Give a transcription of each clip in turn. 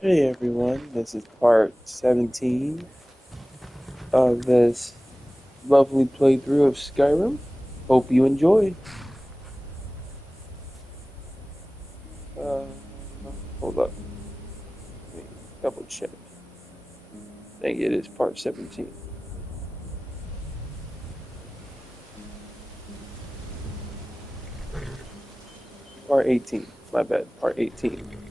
Hey everyone, this is part 17 of this lovely playthrough of Skyrim. Hope you enjoy. Uh, Hold up, let me double check. I think it is part 17. Part 18, my bad, part 18.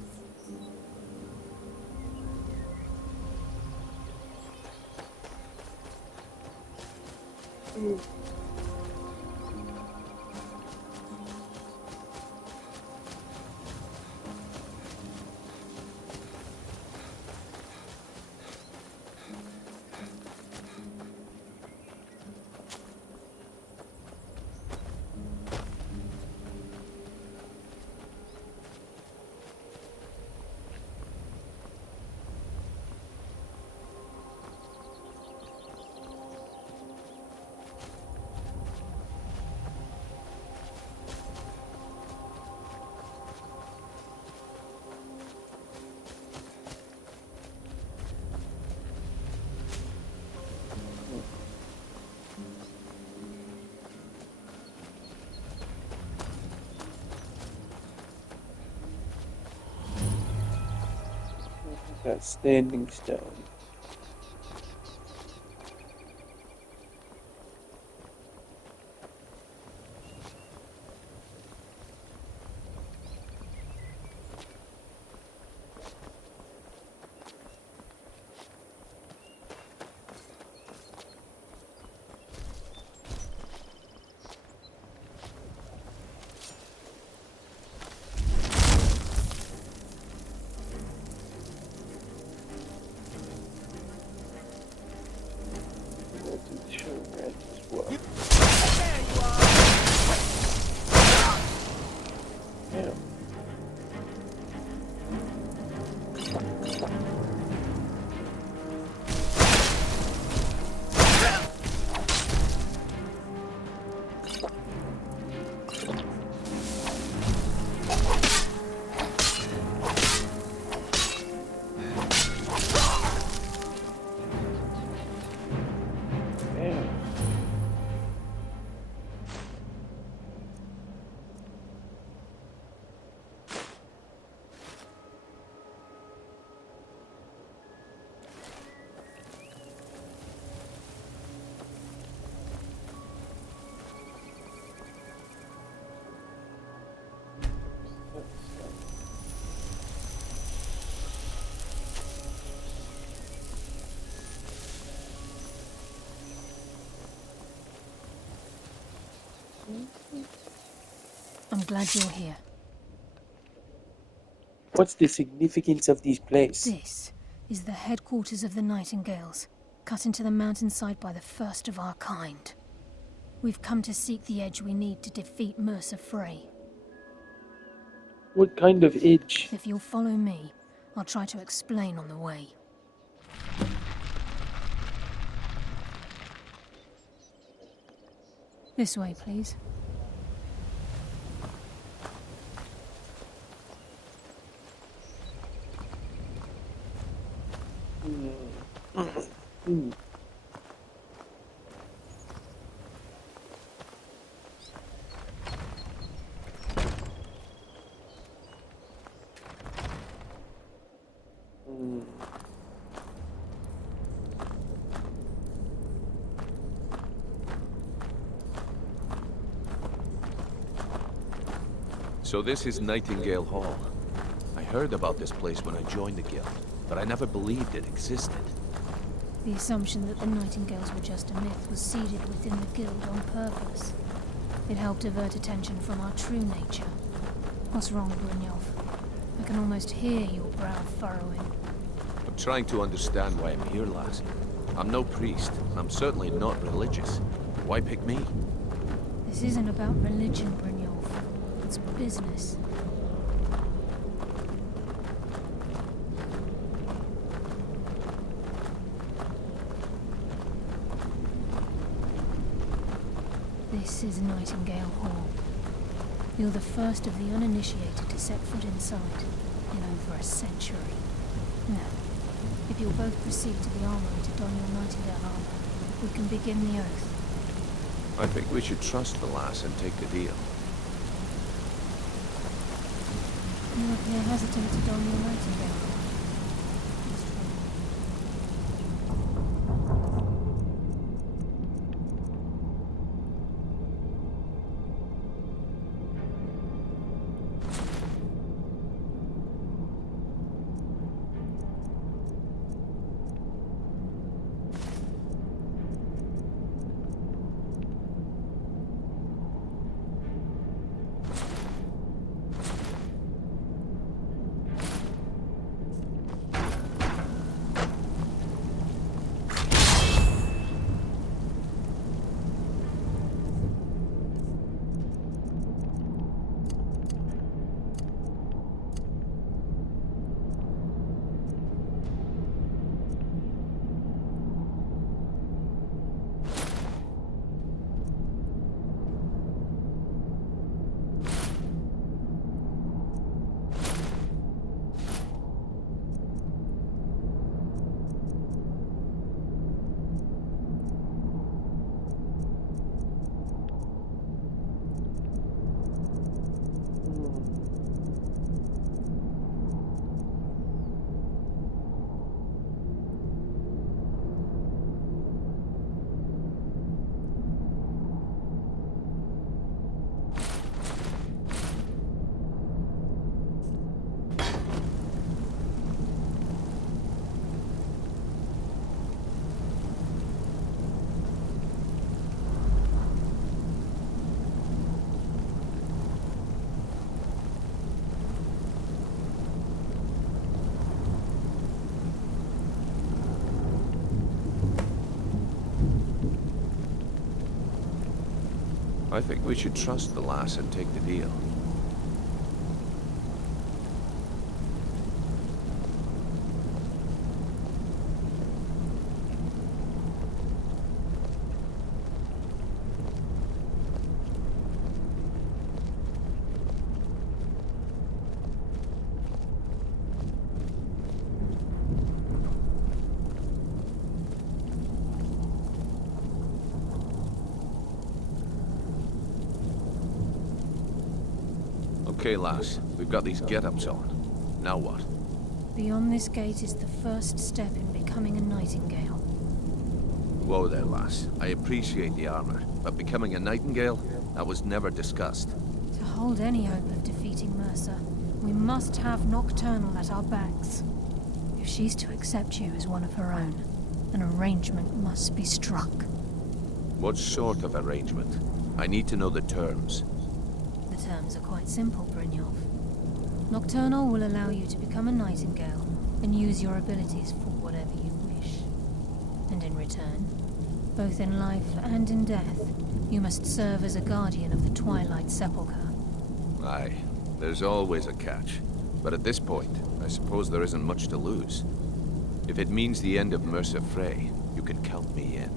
Got standing stone. We'll do the show red as well. Damn. Damn. I'm glad you're here. What's the significance of this place? This is the headquarters of the Nightingales, cut into the mountainside by the first of our kind. We've come to seek the edge we need to defeat Mercer Frey. What kind of edge? If you'll follow me, I'll try to explain on the way. This way, please. Hmm. Hmm. So this is Nightingale Hall. I heard about this place when I joined the guild, but I never believed it existed. The assumption that the Nightingales were just a myth was seeded within the guild on purpose. It helped divert attention from our true nature. What's wrong, Brynjolf? I can almost hear your brow furrowing. I'm trying to understand why I'm here, lass. I'm no priest, and I'm certainly not religious. Why pick me? This isn't about religion, Brynjolf. It's business. This is Nightingale Hall. You're the first of the uninitiated to set foot inside in over a century. Now, if you'll both proceed to the armory to don your Nightingale armor, we can begin the oath. I think we should trust the lass and take the deal. You appear hesitant to don your Nightingale armor. I think we should trust the lass and take the deal. Okay, lass. We've got these get-ups on. Now what? Beyond this gate is the first step in becoming a Nightingale. Whoa there, lass. I appreciate the armor, but becoming a Nightingale? That was never discussed. To hold any hope of defeating Mercer, we must have Nocturnal at our backs. If she's to accept you as one of her own, an arrangement must be struck. What sort of arrangement? I need to know the terms. The terms are quite simple, Brynjolf. Nocturnal will allow you to become a Nightingale and use your abilities for whatever you wish. And in return, both in life and in death, you must serve as a guardian of the Twilight Sepulchre. Aye, there's always a catch. But at this point, I suppose there isn't much to lose. If it means the end of Mercer Frey, you can count me in.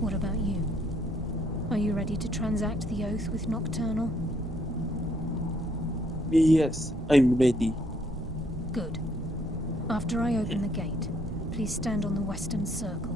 What about you? Are you ready to transact the oath with Nocturnal? Yes, I'm ready. Good. After I open the gate, please stand on the western circle.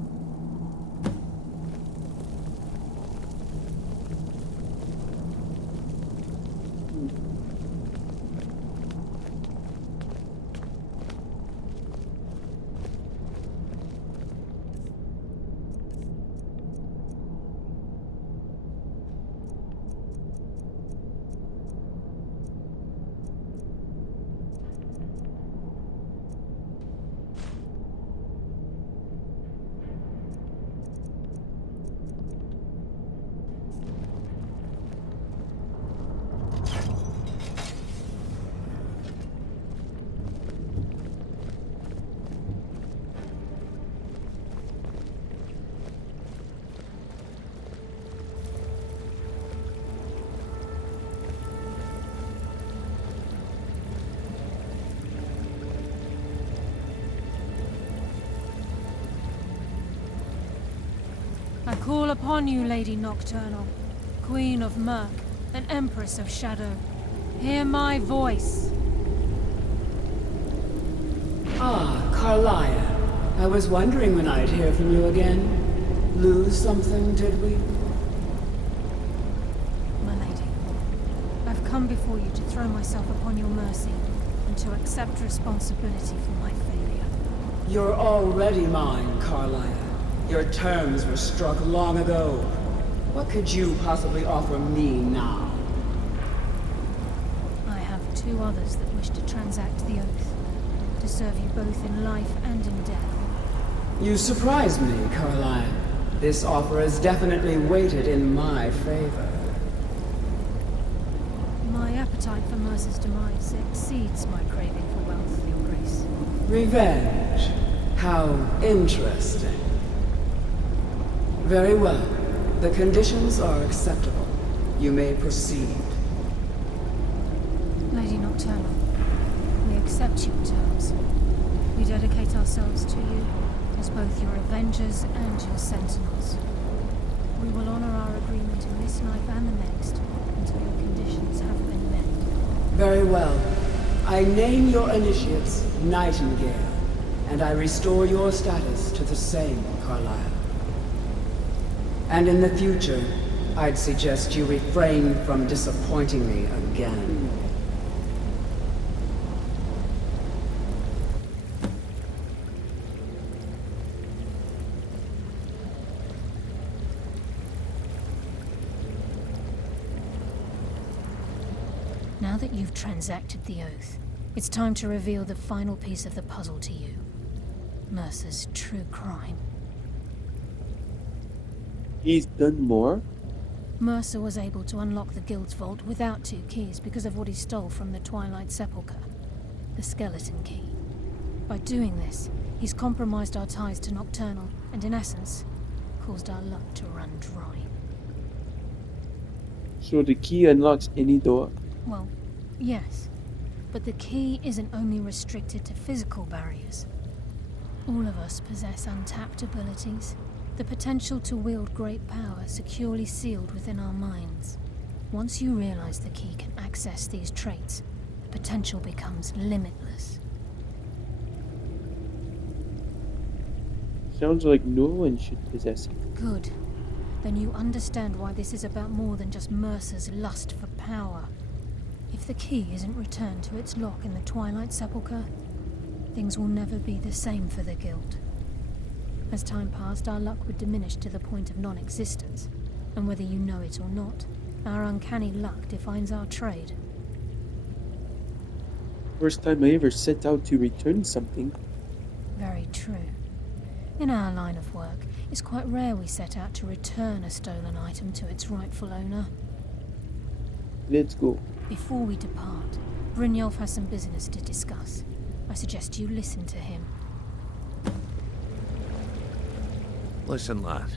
I call upon you, Lady Nocturnal, Queen of Murk and Empress of Shadow. Hear my voice. I Carlia. I was wondering when I'd hear from you again. Lose something, did we? My lady, I've come before you to throw myself upon your mercy and to accept responsibility for my failure. You're already mine, Carlia. Your terms were struck long ago. What could you possibly offer me now? I have two others that wish to transact the oath, to serve you both in life and in death. You surprise me, Carlia. This offer is definitely weighted in my favor. My appetite for Mercer's demise exceeds my craving for wealth, Your Grace. Revenge. How interesting. Very well. The conditions are acceptable. You may proceed. Lady Nocturnal, we accept your terms. We dedicate ourselves to you as both your avengers and your sentinels. We will honor our agreement in this life and the next until your conditions have been met. Very well. I name your initiates Nightingale, and I restore your status to the same, Carlisle. And in the future, I'd suggest you refrain from disappointing me again. Now that you've transacted the oath, it's time to reveal the final piece of the puzzle to you. Mercer's true crime. He's done more? Mercer was able to unlock the Guild's vault without 2 keys because of what he stole from the Twilight Sepulchre, the skeleton key. By doing this, he's compromised our ties to Nocturnal and, in essence, caused our luck to run dry. So the key unlocks any door? Well, yes, but the key isn't only restricted to physical barriers. All of us possess untapped abilities, the potential to wield great power securely sealed within our minds. Once you realize the key can access these traits, the potential becomes limitless. Sounds like no one should possess it. Good. Then you understand why this is about more than just Mercer's lust for power. If the key isn't returned to its lock in the Twilight Sepulchre, things will never be the same for the Guild. As time passed, our luck would diminish to the point of non-existence, and whether you know it or not, our uncanny luck defines our trade. First time I ever set out to return something. Very true. In our line of work, it's quite rare we set out to return a stolen item to its rightful owner. Let's go. Before we depart, Brynjolf has some business to discuss. I suggest you listen to him. Listen, lad.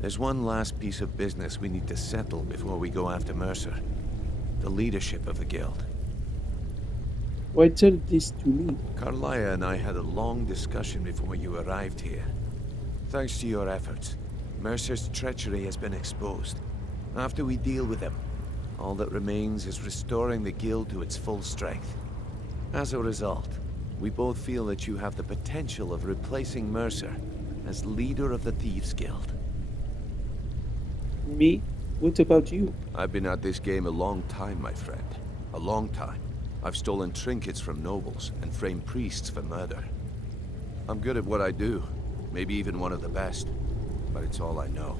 There's one last piece of business we need to settle before we go after Mercer. The leadership of the Guild. Why tell this to me? Carlia and I had a long discussion before you arrived here. Thanks to your efforts, Mercer's treachery has been exposed. After we deal with him, all that remains is restoring the Guild to its full strength. As a result, we both feel that you have the potential of replacing Mercer as leader of the Thieves Guild. Me? What about you? I've been at this game a long time, my friend. A long time. I've stolen trinkets from nobles and framed priests for murder. I'm good at what I do, maybe even one of the best, but it's all I know.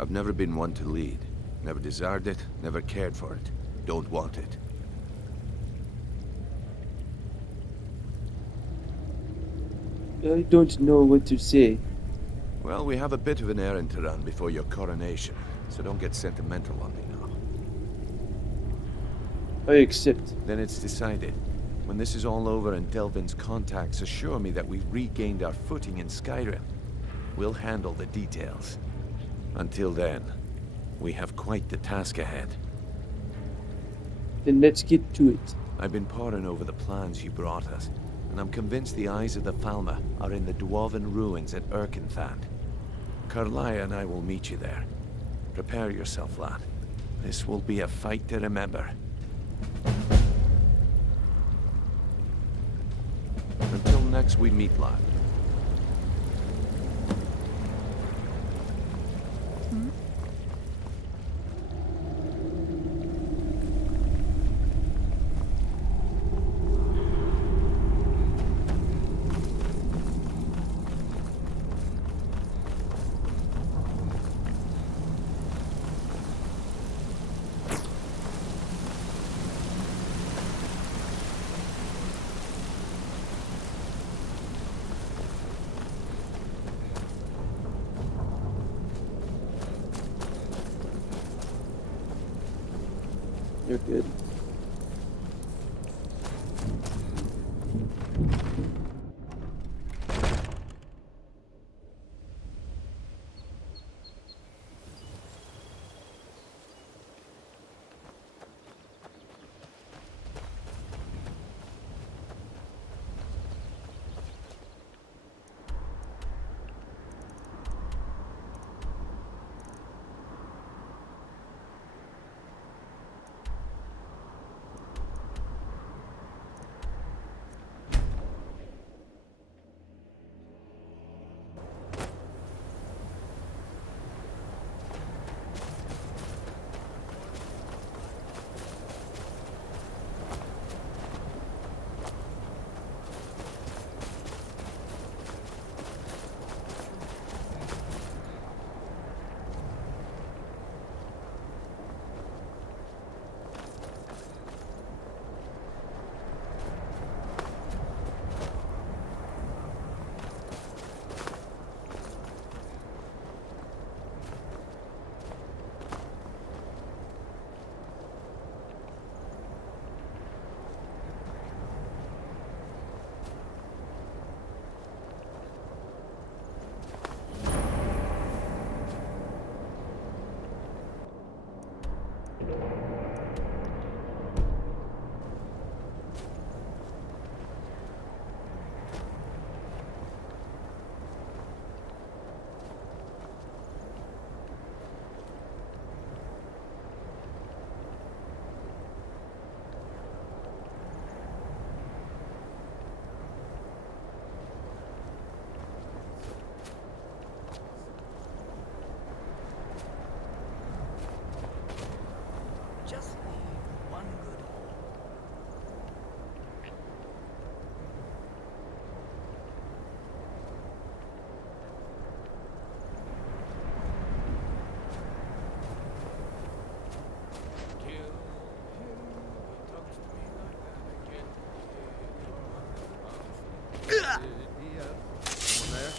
I've never been one to lead. Never desired it, never cared for it. Don't want it. I don't know what to say. Well, we have a bit of an errand to run before your coronation, so don't get sentimental on me now. I accept. Then it's decided. When this is all over and Delvin's contacts assure me that we've regained our footing in Skyrim, we'll handle the details. Until then, we have quite the task ahead. Then let's get to it. I've been poring over the plans you brought us, and I'm convinced the eyes of the Falmer are in the Dwarven ruins at Erkenthand. Carlia and I will meet you there. Prepare yourself, lad. This will be a fight to remember. Until next tracks we meet, lad. You're good. Just need one good haul. Someone there?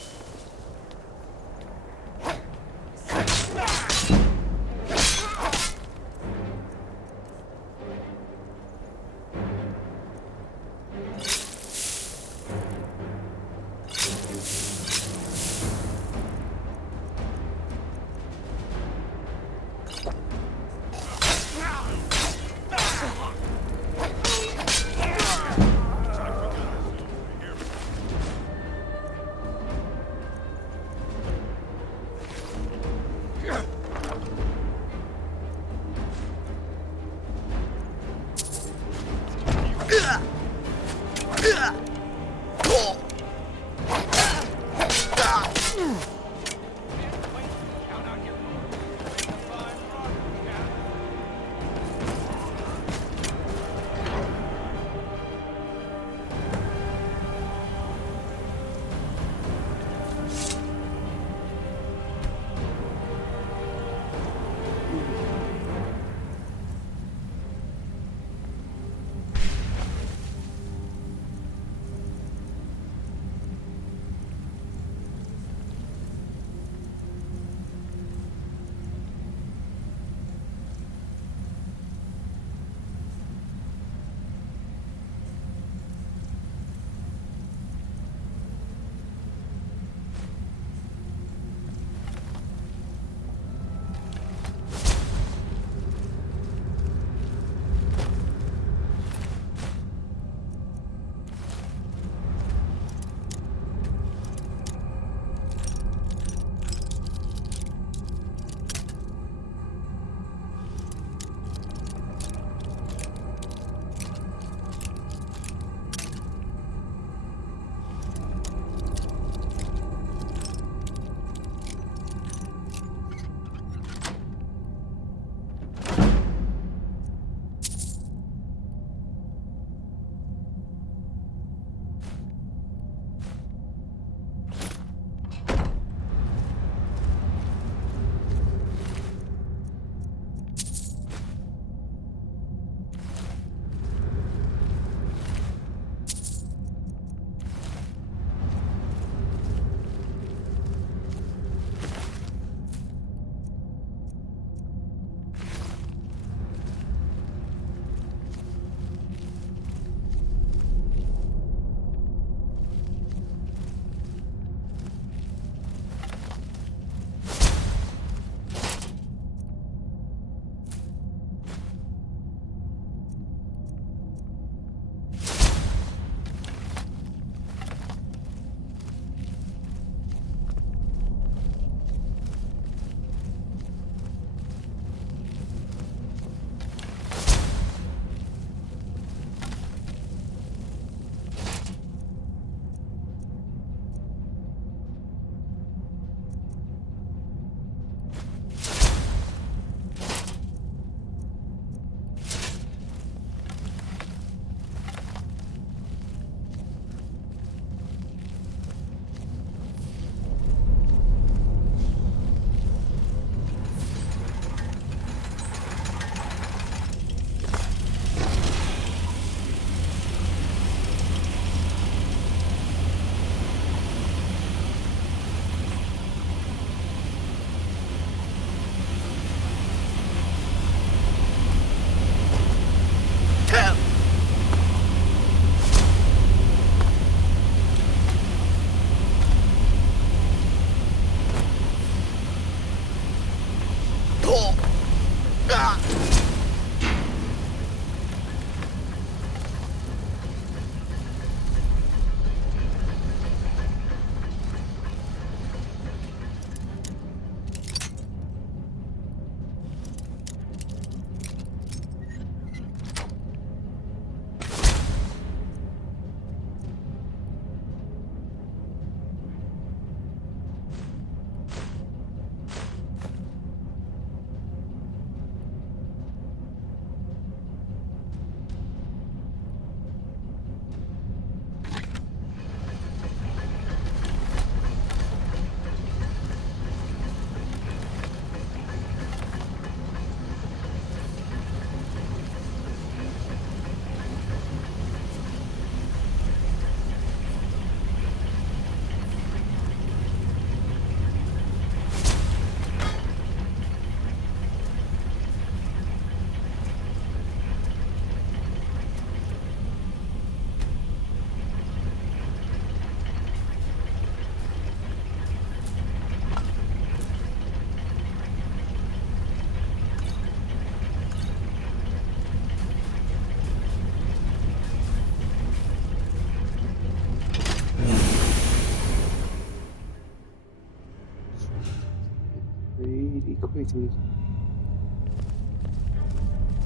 Quickly.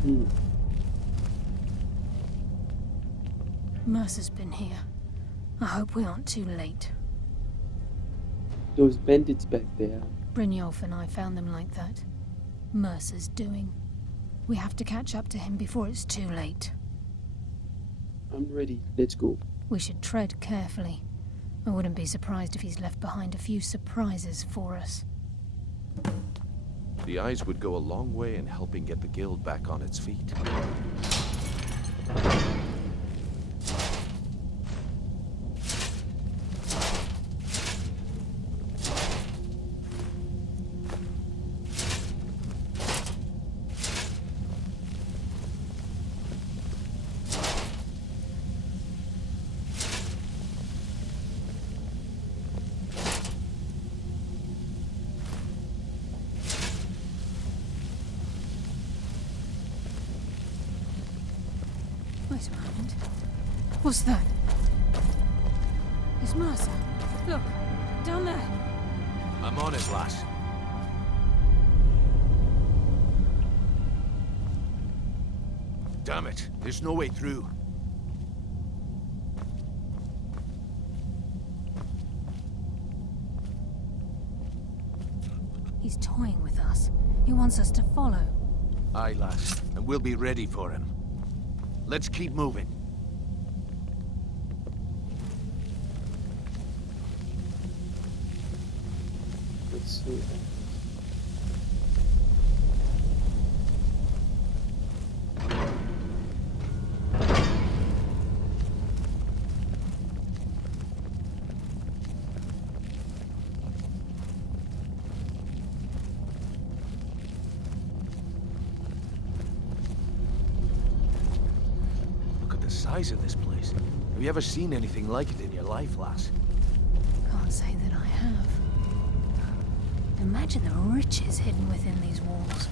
Hmm. Mercer's been here. I hope we aren't too late. Those bandits back there. Brynjolf and I found them like that. Mercer's doing. We have to catch up to him before it's too late. I'm ready. Let's go. We should tread carefully. I wouldn't be surprised if he's left behind a few surprises for us. The eyes would go a long way in helping get the guild back on its feet. Wait a moment. What's that? It's Mercer. Look, down there. I'm on it, lass. Damn it, there's no way through. He's toying with us. He wants us to follow. Aye, lass, and we'll be ready for him. Let's keep moving. Let's see. Look at the size of this place. Have you ever seen anything like it in your life, lass? Can't say that I have. Imagine the riches hidden within these walls.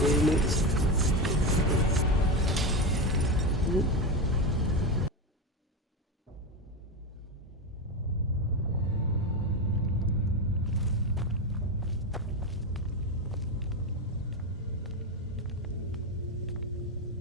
Wait a minute.